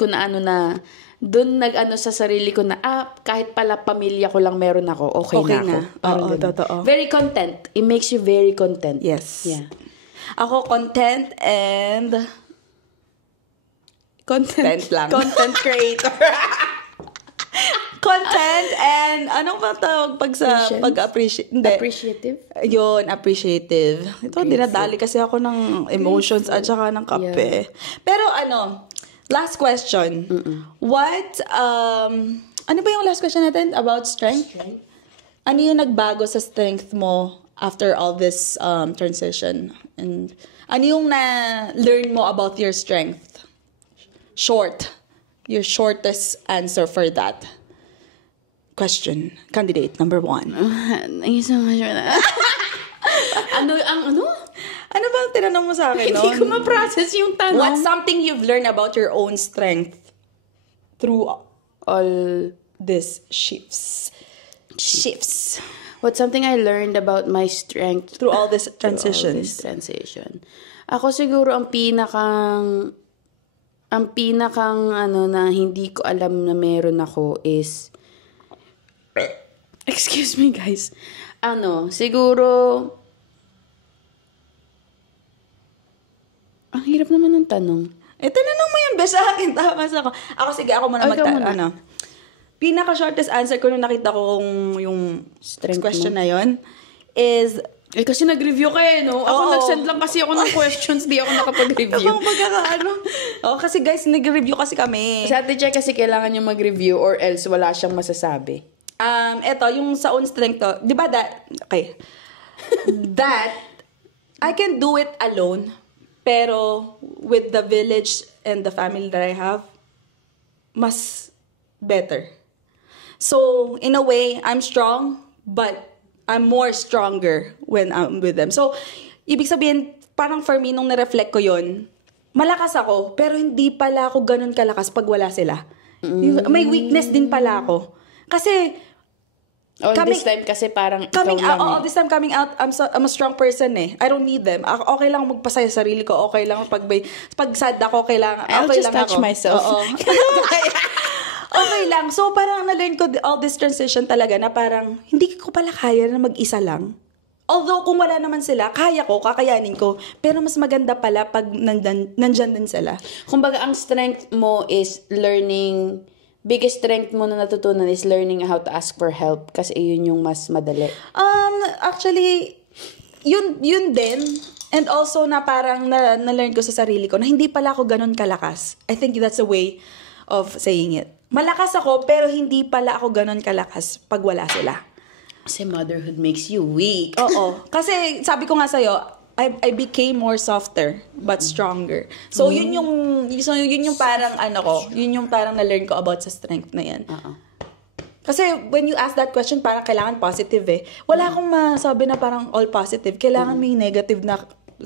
nag-ano sa sarili ko na, kahit pala pamilya ko lang meron ako, okay na ako. Totoo. Very content. It makes you very content. Yes. Yeah. Ako, content lang. Content creator. Content and, anong ba tawag pag-appreciate? Hindi. Appreciative? Yun, appreciative. Ito, dinadali kasi ako ng emotions at saka ng kape. Yeah. Pero last question. What, ano ba yung last question natin? About strength? Ano yung nagbago sa strength mo after all this transition? And ano yung na-learn mo about your strength? Your shortest answer for that question. Candidate number 1. Thank you so much for that. Ano ba ang tinanong mo sa akin? Hindi ko ma-process yung tanong. What's something you've learned about your own strength through all these shifts? What's something I learned about my strength through all these transitions? Ako siguro ang pinakang na hindi ko alam na meron ako is, excuse me guys, siguro, ang hirap naman ng tanong. Tinanong mo yan, sa akin, tama sa ako. Sige, ako muna pinaka-shortest answer ko nung nakita ko yung strength question na yon is, kasi nag-review kayo, no? Ako nag-send lang kasi ako ng questions, di ako nakapag-review. Kasi guys, nag-review kasi kami. Sa Ate Che kasi kailangan yung mag-review or else wala siyang masasabi. Eto, yung sa own strength to, di ba that I can do it alone, pero with the village and the family that I have, mas better. So, in a way, I'm strong, but I'm more stronger when I'm with them. So, ibig sabihin, parang for me, nung na-reflect ko yun, malakas ako, pero hindi pala ako ganun kalakas pag wala sila. May weakness din pala ako. Kasi, this time kasi parang all this time coming out, I'm a strong person I don't need them. Okay lang magpasaya sa sarili ko. Okay lang pag sad ako, okay lang I'll just touch ako. myself. Okay lang. So, parang na-learn ko all this transition talaga na parang hindi ko pala kaya na mag-isa lang. Although, kung wala naman sila, kaya ko, kakayanin ko. Pero mas maganda pala pag nandyan din sila. Kumbaga, ang strength mo is learning, biggest strength mo na natutunan is learning how to ask for help. Kasi yun yung mas madali. Actually, yun din. And also na parang na-learn ko sa sarili ko na hindi pala ako ganun kalakas. I think that's a way of saying it. Malakas ako pero hindi pala ako ganun kalakas pag wala sila. Kasi motherhood makes you weak. Oo. Kasi sabi ko nga sa'yo, I became more softer but stronger. So yun yung parang yun yung parang na-learn ko about sa strength na yan. Kasi when you ask that question, parang kailangan positive eh. Wala akong masabi na parang all positive. Kailangan may negative na,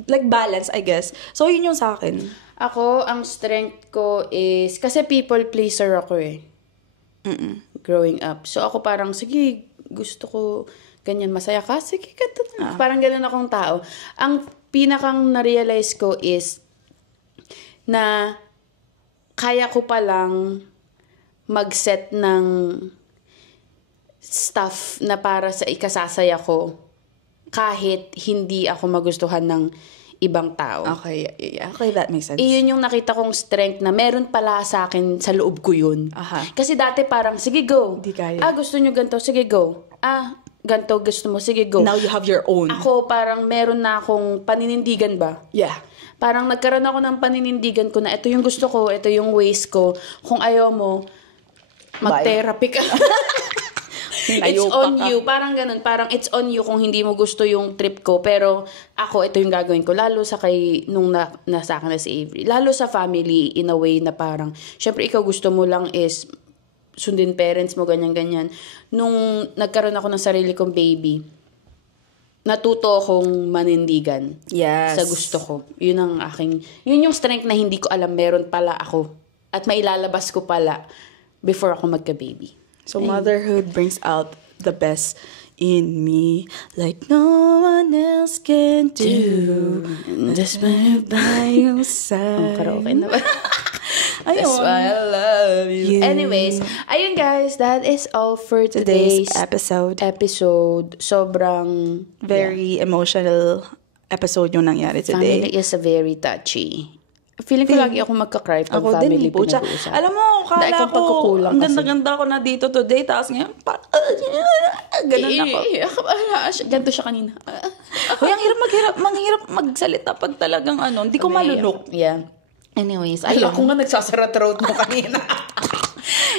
like balance, I guess. So, yun yung sa akin. Ako, ang strength ko is, kasi people pleaser ako eh. Growing up. So, ako parang, sige, gusto ko ganyan, masaya ka? Sige, ganito na. Parang ganun akong tao. Ang pinakang na-realize ko is, na kaya ko palang mag-set ng stuff na para sa ikasasaya ko kahit hindi ako magustuhan ng ibang tao. Okay, yeah. Okay, that makes sense. Iyon yung nakita kong strength na meron pala sa akin sa loob ko yun. Kasi dati parang, sige go. Di kaya. Gusto nyo ganito, sige go. Ganito gusto mo, sige go. Now you have your own. Ako parang meron na akong paninindigan ba? Yeah. Parang nagkaroon ako ng paninindigan ko na ito yung gusto ko, ito yung ways ko. Kung ayaw mo, mag-therapy ka. It's on you. Parang ganun. Parang it's on you kung hindi mo gusto yung trip ko. Pero ako, ito yung gagawin ko. Lalo sa nung nasa akin na si Avery. Lalo sa family, in a way na parang, syempre ikaw gusto mo lang is sundin parents mo, ganyan-ganyan. Nung nagkaroon ako ng sarili kong baby, natuto akong manindigan. Yes. Sa gusto ko. Yun yung strength na hindi ko alam meron pala ako. At mailalabas ko pala before ako magka-baby. So, motherhood brings out the best in me like no one else can do. Just by your side. Karaoke na ba? That's why I love you. Anyways, ayun guys, that is all for today's episode. Sobrang very emotional episode yung nangyari today. Family is a very touchy. Feeling ko lagi ako magka-cry pag ako family din, pinag-uusap. Alam mo, kala ko, ang ganda-ganda ko na dito today, tapos ngayon, ganun ako. Ganto siya kanina. Uy, ang hirap magsalita pag talagang hindi ko malunok. Yeah. Anyways, ayun. Ako nga nagsasara throat mo kanina.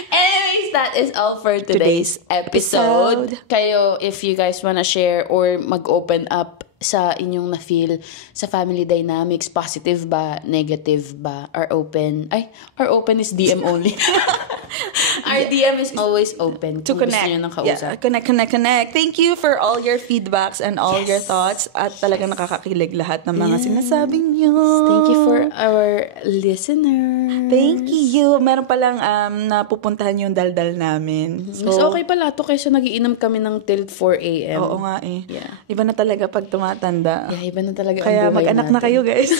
Anyways, that is all for today's episode. Kayo, if you guys wanna share or mag-open up sa inyong na-feel sa family dynamics, positive ba, negative ba, our open is DM only. Our DM is always open to connect. Gusto nyo ng kausap. Yeah, connect. Thank you for all your feedbacks and all your thoughts at talagang nakakakilig lahat ng mga sinasabing nyo. Thank you for our listeners. Thank you. Meron palang napupuntahan yung daldal namin. So, mas okay pala to kaysa nagiinom kami ng till 4 a.m. Oo nga eh. Yeah. Iba na talaga pag tumatanda. Yeah, iba na talaga kaya ang buhay mag-anak natin. na kayo, guys.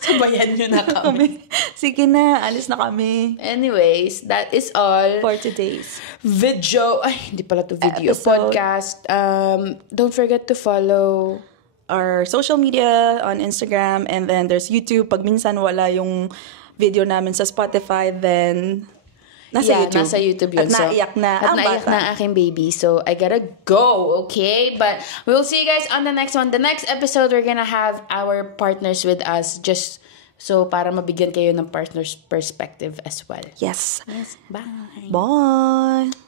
Sabayan nyo na kami. Sige na, alis na kami. Anyways, that is all for today's video. Ay, hindi pala to video. Episode. Podcast. Don't forget to follow our social media on Instagram, and then there's YouTube. Pag minsan wala yung video namin sa Spotify, then nasa YouTube yun. At naiyak na ang aking baby. So, I gotta go, okay? But we'll see you guys on the next one. The next episode, we're gonna have our partners with us just so para mabigyan kayo ng partner's perspective as well. Yes. Bye. Bye.